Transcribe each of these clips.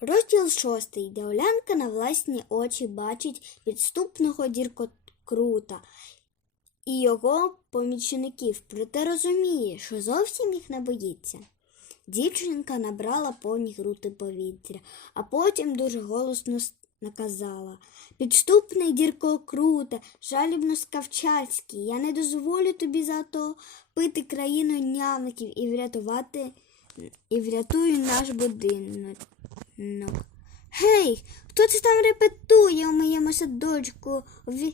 Розділ шостий, де Олянка на власні очі бачить підступного діркокрута і його помічників, проте розуміє, що зовсім їх не боїться. Дівчинка набрала повні груди повітря, а потім дуже голосно наказала Підступний діркокруте, жалібно скавчальський, я не дозволю тобі зато пити країну нявників і врятувати і врятую наш будинок. Гей, хто це там репетує у моєму садочку? В...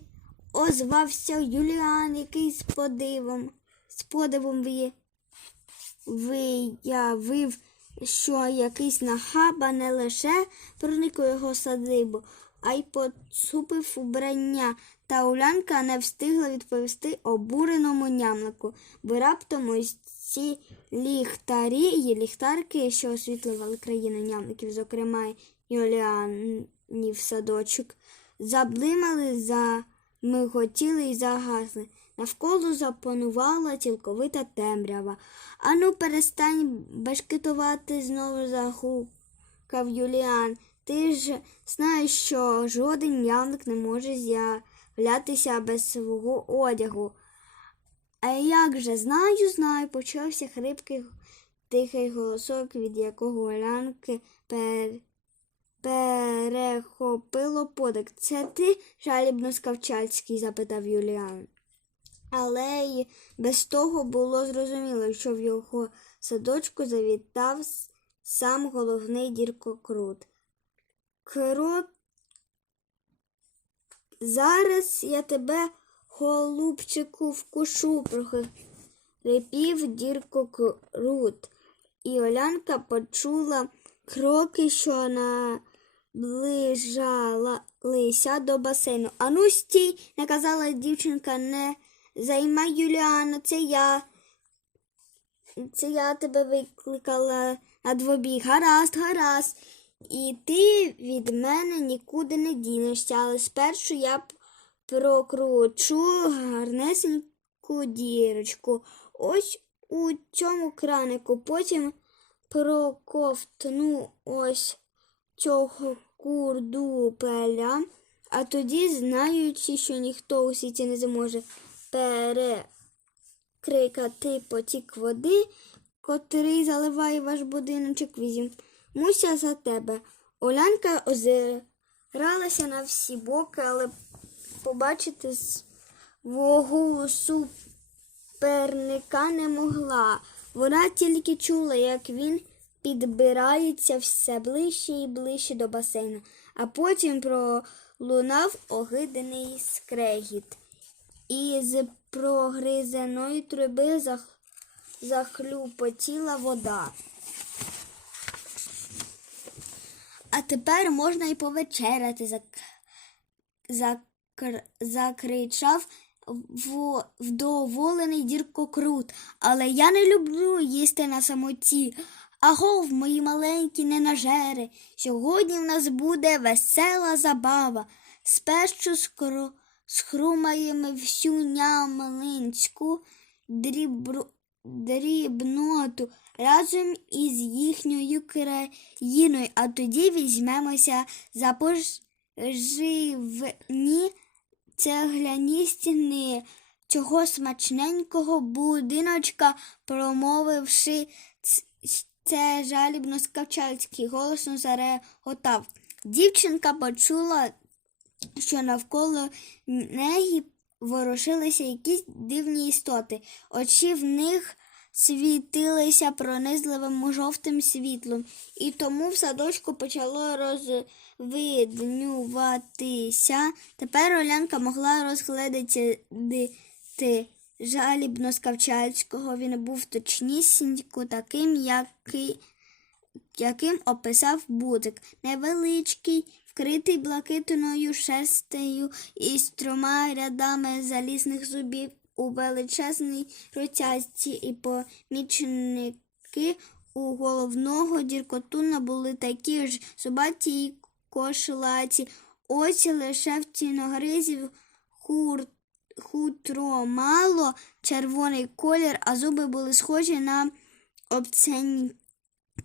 Озвався Юліан, який з подивом, з подивом ви- виявив, що якийсь нахаба не лише проник у його садибу, а й поцупив убрання, та Улянка не встигла відповісти обуреному нямлику, бо раптом ось ці ліхтарі і ліхтарки, що освітлювали країну нямликів, зокрема Юліанів садочок, заблимали, замиготіли і загасли. Навколо запанувала цілковита темрява. Ану, перестань бешкетувати, знову загукав Юліан. Ти ж знаєш, що жоден явник не може з'являтися без свого одягу. А як же знаю, знаю, почувся хрипкий тихий голосок, від якого Олянки пер... перехопило подих. Це ти, жалібно скавчальський? запитав Юліан. Але й без того було зрозуміло, що в його садочку завітав сам головний діркокрут. Крот, зараз я тебе, голубчику, вкушу, прохрипів діркокрут. І Олянка почула кроки, що наближалися до басейну. Ану стій, наказала дівчинка, не займай Юліану, це я. Це я тебе викликала на двобіг. Гаразд, гаразд. І ти від мене нікуди не дінешся, але спершу я прокручу гарнесеньку дірочку. Ось у цьому кранику. Потім проковтну ось цього курдупеля, а тоді, знаючи, що ніхто у світі не зможе перекрикати потік води, котрий заливає ваш будиночок, візьмуся за тебе. Олянка озиралася на всі боки, але побачити свого суперника не могла. Вона тільки чула, як він підбирається все ближче і ближче до басейну, а потім пролунав огидний скрегіт. І з прогризеної труби зах... захлюпотіла вода. А тепер можна й повечеряти, зак... Закр... закричав в... вдоволений діркокрут. Але я не люблю їсти на самоті. Агов, мої маленькі ненажери, сьогодні в нас буде весела забава. Спершу скоро схрумаємо всю нямлинську дрібру... дрібноту разом із їхньою країною, а тоді візьмемося за поживні цегляні стіни цього смачненького будиночка, промовивши це жалібно скавчальський голосно зареготав. Дівчинка почула, що навколо неї ворушилися якісь дивні істоти. Очі в них світилися пронизливим жовтим світлом, і тому в садочку почало розвиднюватися. Тепер Олянка могла розгледіти жалібно скавчальського. Він був точнісінько таким, який яким описав Будик. Невеличкий, вкритий блакитною шерстею і з трьома рядами залізних зубів у величезній ротязці і помічники у головного діркотуна були такі ж зубаті й кошлаті. Очі лише в тіногризів хур... хутро мало, червоний колір, а зуби були схожі на обцень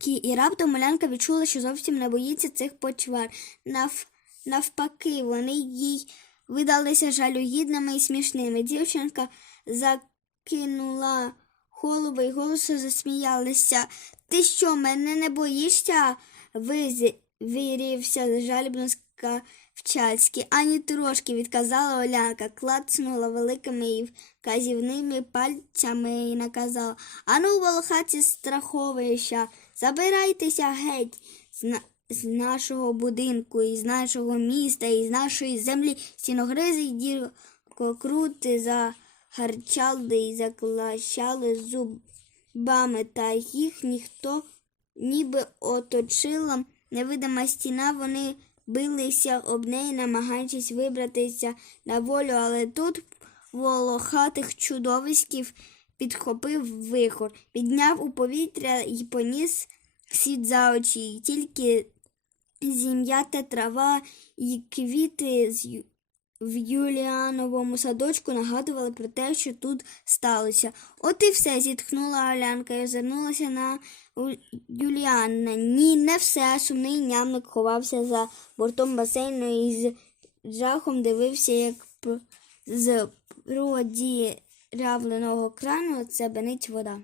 І раптом Олянка відчула, що зовсім не боїться цих почвар. Нав... Навпаки, вони їй видалися жалюгідними і смішними. Дівчинка закинула голову і голосно засміялася. Ти що, мене не боїшся? вирівся жалібно Скавчацький. Ані трошки, відказала Олянка, клацнула великими і вказівними пальцями і наказала Ану, волохаті страховища, забирайтеся геть з, з нашого будинку, із нашого міста, із нашої землі. Стіногризи й діркокрути загарчали і заклащали зубами, та їх ніхто ніби оточила невидима стіна, вони билися об неї, намагаючись вибратися на волю, але тут волохатих чудовиськів підхопив вихор, підняв у повітря і поніс світ за очі, і тільки зім'ята трава і квіти в Юліановому садочку нагадували про те, що тут сталося. От і все, зітхнула Олянка і озирнулася на Юліанна. Ні, не все. Сумний нямник ховався за бортом басейну і з жахом дивився, як з продірявленого крану цебенить вода.